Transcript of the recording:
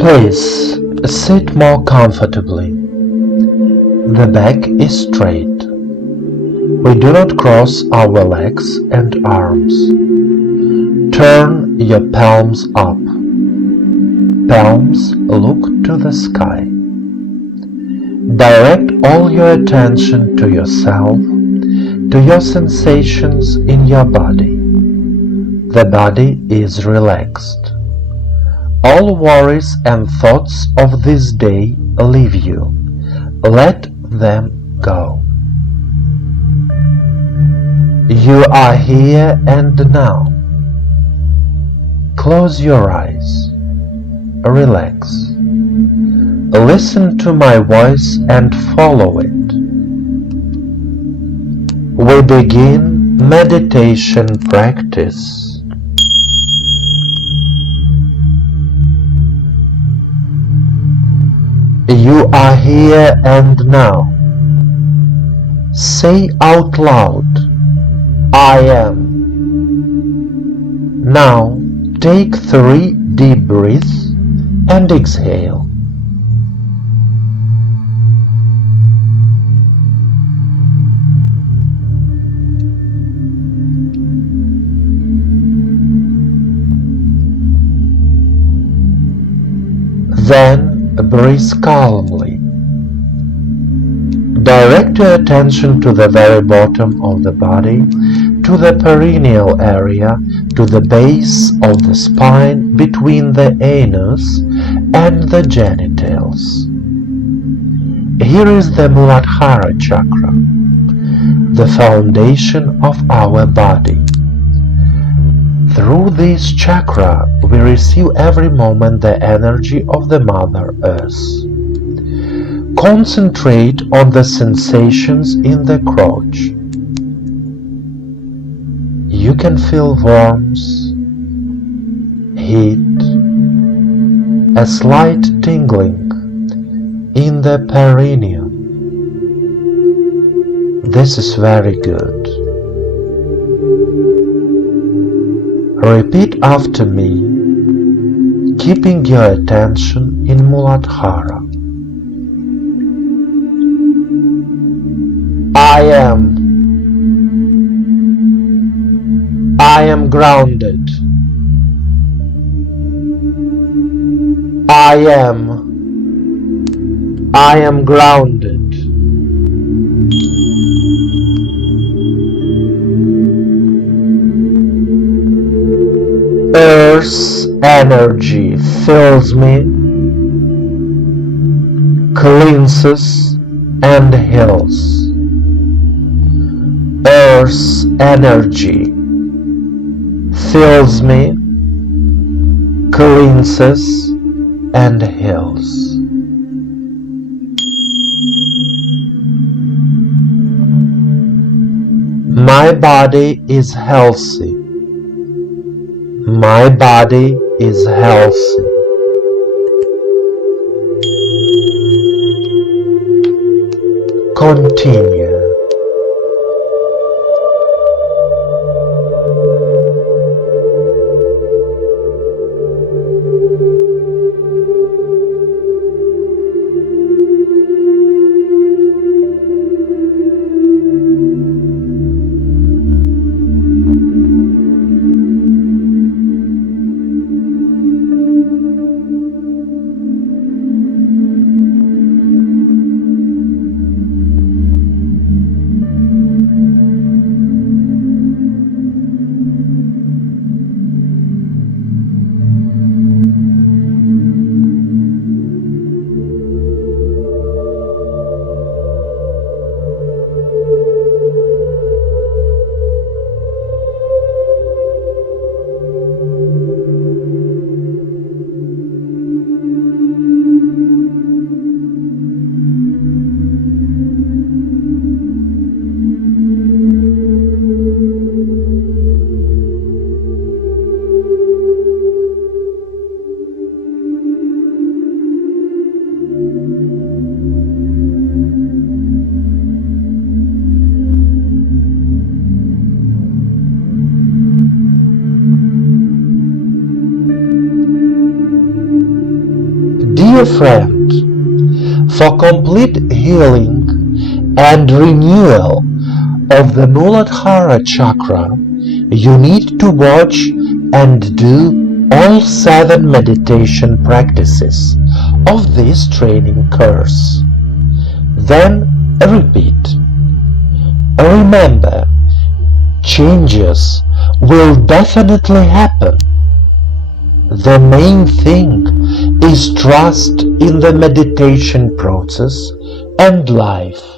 Please sit more comfortably. The back is straight. We do not cross our legs and arms. Turn your palms up. Palms look to the sky. Direct all your attention to yourself, to your sensations in your body. The body is relaxed. All worries and thoughts of this day leave you. Let them go. You are here and now. Close your eyes. Relax. Listen to my voice and follow it. We begin meditation practice. You are here and now. Say out loud, I am. Now take 3 deep breaths and exhale. Then breathe calmly. Direct your attention to the very bottom of the body, to the perineal area, to the base of the spine between the anus and the genitals. Here is the Muladhara Chakra, the foundation of our body. Through this chakra, we receive every moment the energy of the Mother Earth. Concentrate on the sensations in the crotch. You can feel warmth, heat, a slight tingling in the perineum. This is very good. Repeat after me, keeping your attention in Muladhara. I am grounded. I am grounded. Earth's energy fills me, cleanses and heals. Earth's energy fills me, cleanses and heals. My body is healthy. My body is healthy. Continue. Dear friend, for complete healing and renewal of the Muladhara Chakra, you need to watch and do all 7 meditation practices of this training course. Then repeat. Remember, changes will definitely happen. The main thing is trust in the meditation process and life.